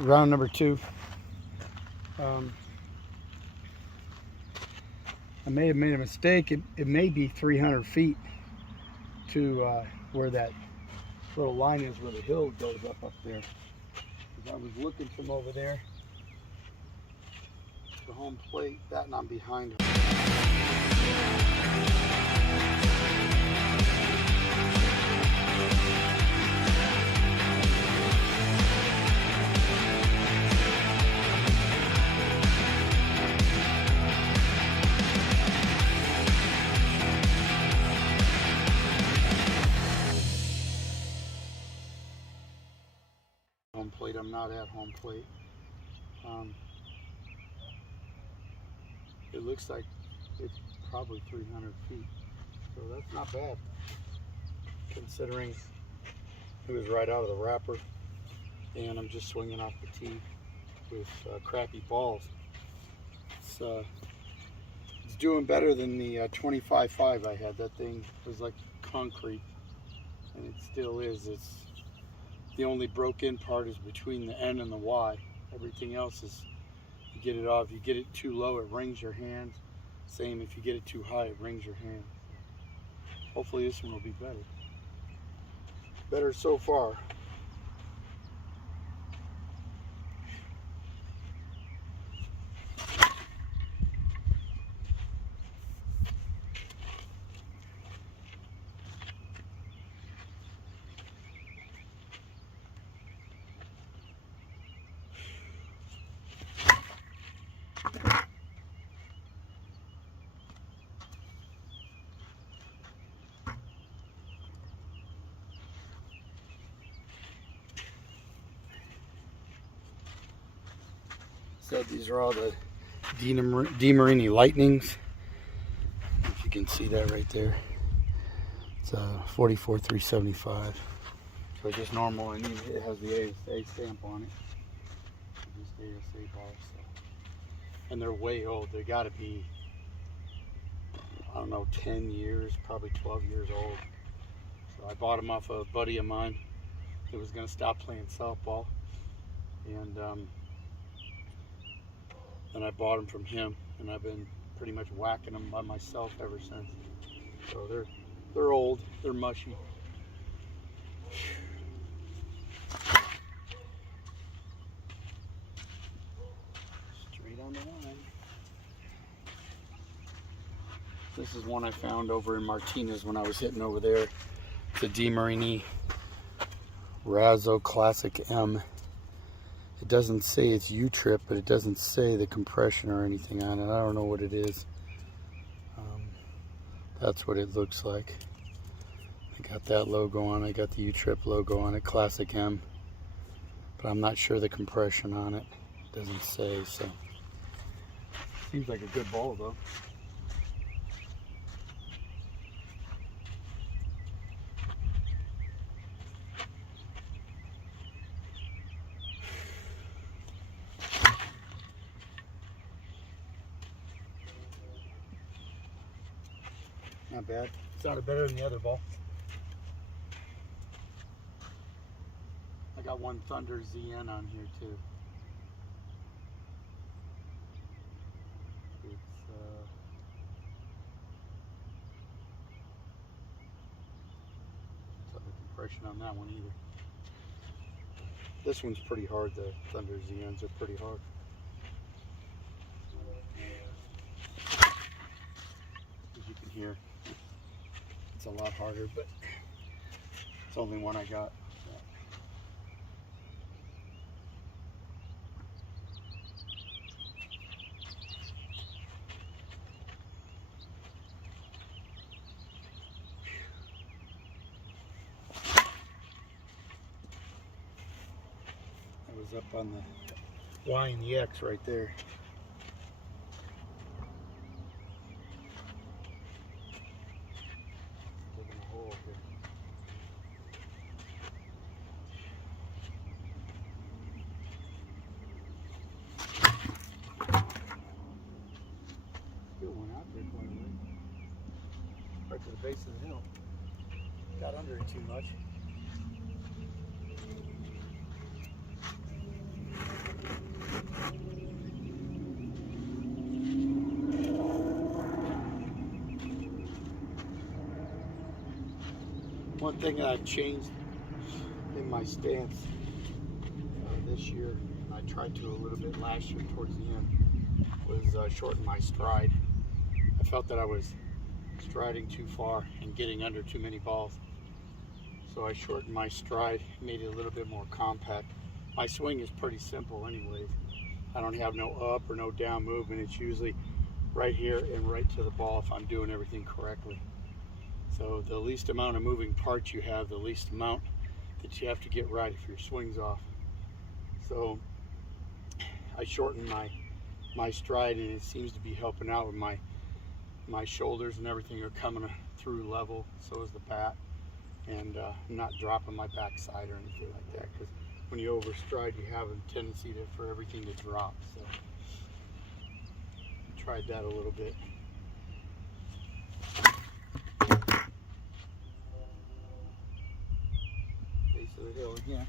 round number 2. I may have made a mistake. It may be 300 feet to where that little line is, where the hill goes up there. Because I was looking from over there, the home plate, that, and I'm behind him. Home plate, I'm not at home plate. It looks like it's probably 300 feet, so that's not bad considering it was right out of the wrapper and I'm just swinging off the tee with crappy balls. It's doing better than the 25.5 I had. That thing was like concrete, and it still is. It's the only broken part is between the N and the Y. Everything else is, you get it off. If you get it too low, it rings your hand. Same if you get it too high, it rings your hand. Hopefully this one will be better. Better so far. So these are all the DeMarini Lightnings. If you can see that right there. It's 44,375. So just normal, and it has the ASA stamp on it. Just ASA balls. So. And they're way old. They got to be, I don't know, 10 years, probably 12 years old. So I bought them off a buddy of mine that was going to stop playing softball. And I bought them from him, and I've been pretty much whacking them by myself ever since. So they're old, they're mushy. Straight on the line. This is one I found over in Martinez when I was hitting over there. It's a DeMarini Razzo Classic M. It doesn't say it's U-trip, but it doesn't say the compression or anything on it. I don't know what it is. That's what it looks like. I got that logo on it. I got the U-trip logo on it, Classic M. But I'm not sure the compression on it. It doesn't say, so. Seems like a good ball though. Not bad. Sounded better than the other ball. I got one Thunder ZN on here too. It's not the compression on that one either. This one's pretty hard. The Thunder ZNs are pretty hard. As you can hear, it's a lot harder, but it's the only one I got. I was up on the Y and the X right there. Right to the base of the hill. Got under it too much. One thing that I've changed in my stance this year, and I tried to a little bit last year towards the end, was shorten my stride. I felt that I was striding too far and getting under too many balls. So I shortened my stride, made it a little bit more compact. My swing is pretty simple anyways. I don't have no up or no down movement. It's usually right here and right to the ball if I'm doing everything correctly. So the least amount of moving parts you have, the least amount that you have to get right if your swing's off. So I shortened my stride, and it seems to be helping out with my shoulders and everything are coming through level. So is the bat, and I'm not dropping my backside or anything like that, because when you overstride you have a tendency for everything to drop. So I tried that a little bit. Base of the hill again.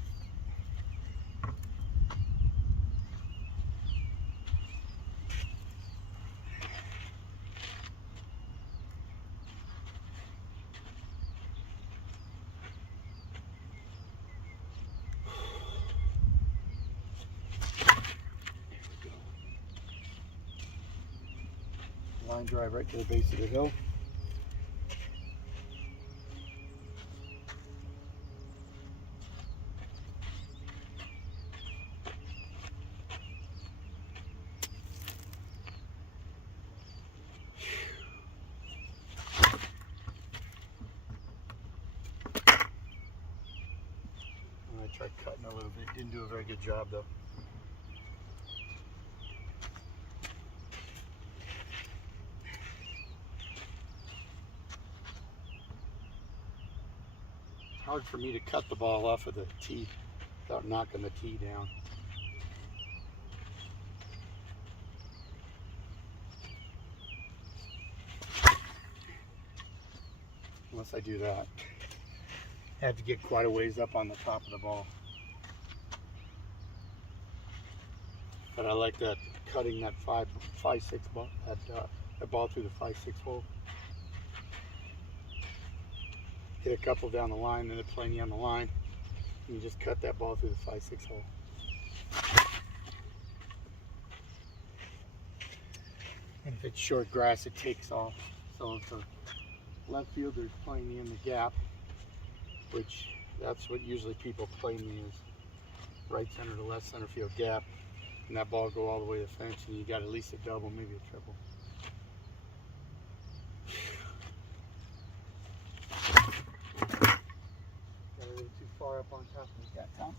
Line drive right to the base of the hill. And I tried cutting a little bit, didn't do a very good job though. Hard for me to cut the ball off of the tee without knocking the tee down. Unless I do that, I have to get quite a ways up on the top of the ball. But I like that, cutting that 5-6 ball, that ball through the 5-6 hole. Hit a couple down the line, and they're playing you on the line, and you just cut that ball through the 5-6 hole. And if it's short grass, it takes off. So if the left fielder is playing me in the gap, which that's what usually people play me, is right center to left center field gap, and that ball go all the way to the fence, and you got at least a double, maybe a triple. Got a little too far up on top of it that time.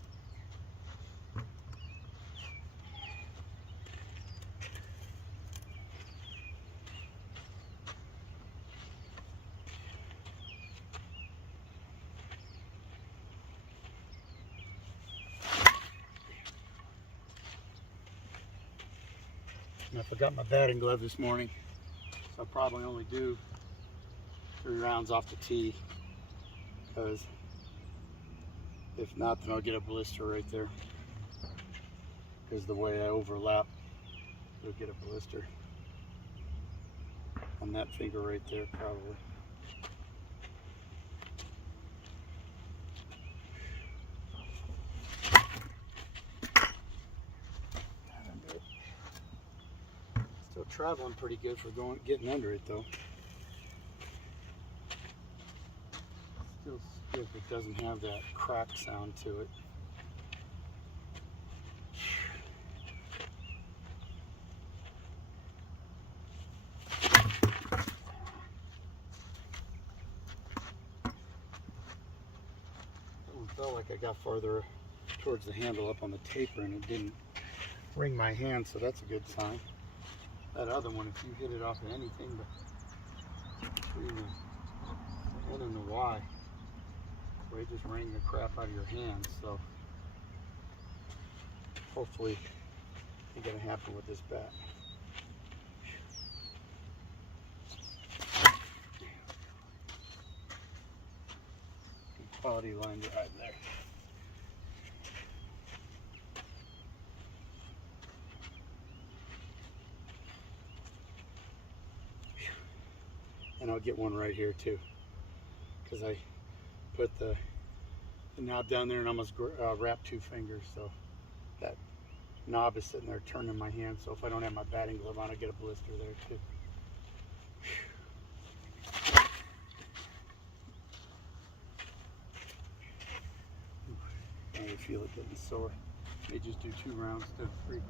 And I forgot my batting glove this morning, so I'll probably only do 3 rounds off the tee, because if not, then I'll get a blister right there, because the way I overlap, it'll get a blister on that finger right there probably. Still traveling pretty good for getting under it though. Still stiff, it doesn't have that crack sound to it. It felt like I got farther towards the handle up on the taper, and it didn't ring my hand, so that's a good sign. That other one, if you hit it off of anything but between the N and the Y, where it just rang the crap out of your hands. So hopefully it ain't gonna happen with this bat. Quality line drive there. And I'll get one right here too, because I put the knob down there and almost wrap 2 fingers. So that knob is sitting there turning my hand. So if I don't have my batting glove on, I get a blister there too. I feel it getting sore. They just do 2 rounds instead of 3.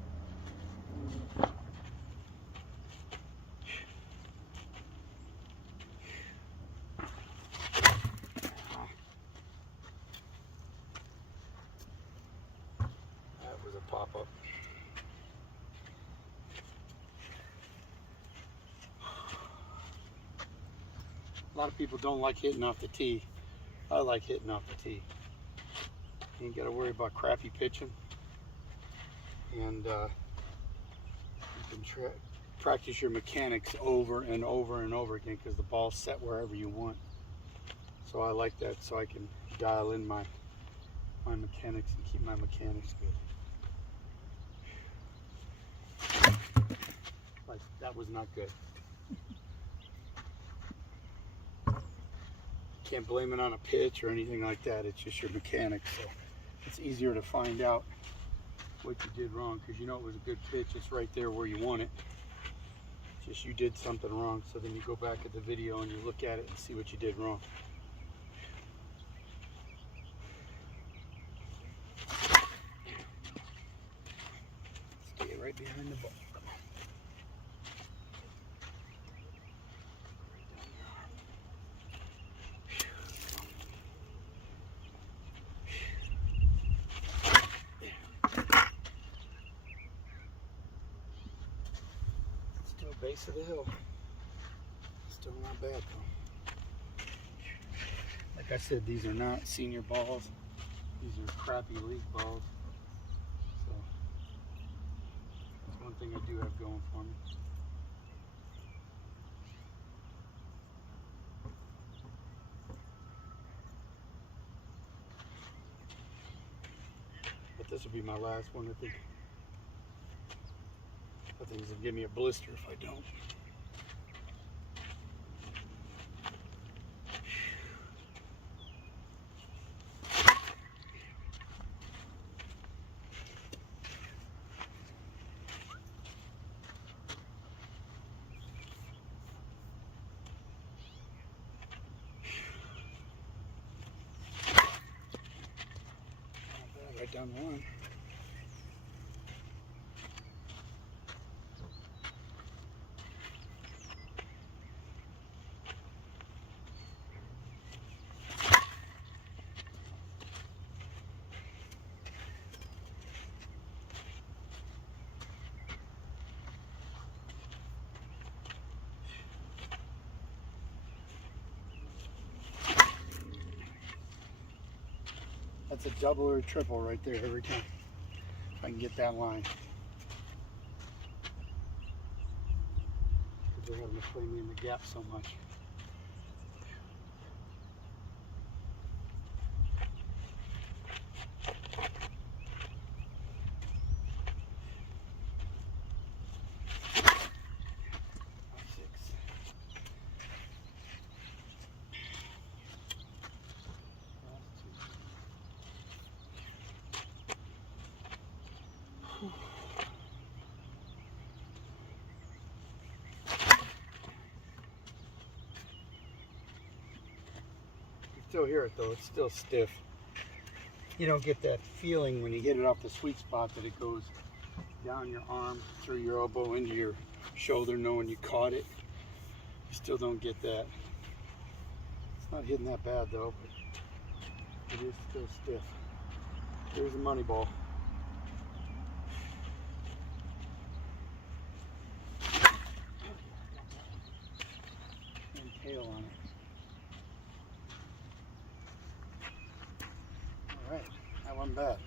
That was a pop-up. A lot of people don't like hitting off the tee. I like hitting off the tee. You ain't got to worry about crappy pitching, and you can practice your mechanics over and over and over again because the ball's set wherever you want. So I like that, so I can dial in my mechanics and keep my mechanics good. Like, that was not good. Can't blame it on a pitch or anything like that. It's just your mechanics. So it's easier to find out what you did wrong because you know it was a good pitch. It's right there where you want it. It's just you did something wrong. So then you go back at the video and you look at it and see what you did wrong. Stay right behind the ball. Base of the hill. Still not bad though. Like I said, these are not senior balls. These are crappy league balls. So that's one thing I do have going for me. But this will be my last one, I think. I think it'll give me a blister if I don't. Right down the line. That's a double or a triple right there every time. If I can get that line. Because they're having to play me in the gap so much. Still hear it though, it's still stiff. You don't get that feeling when you hit it off the sweet spot that it goes down your arm, through your elbow, into your shoulder, knowing you caught it. You still don't get that. It's not hitting that bad though, but it is still stiff. Here's the money ball. And tail on it. Alright, that wasn't bad.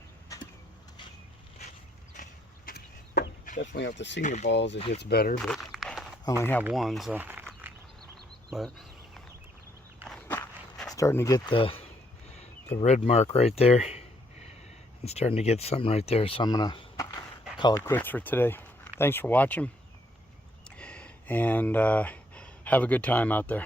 Definitely off the senior balls it hits better, but I only have one, so. But starting to get the red mark right there. I'm starting to get something right there, so I'm gonna call it quits for today. Thanks for watching, and have a good time out there.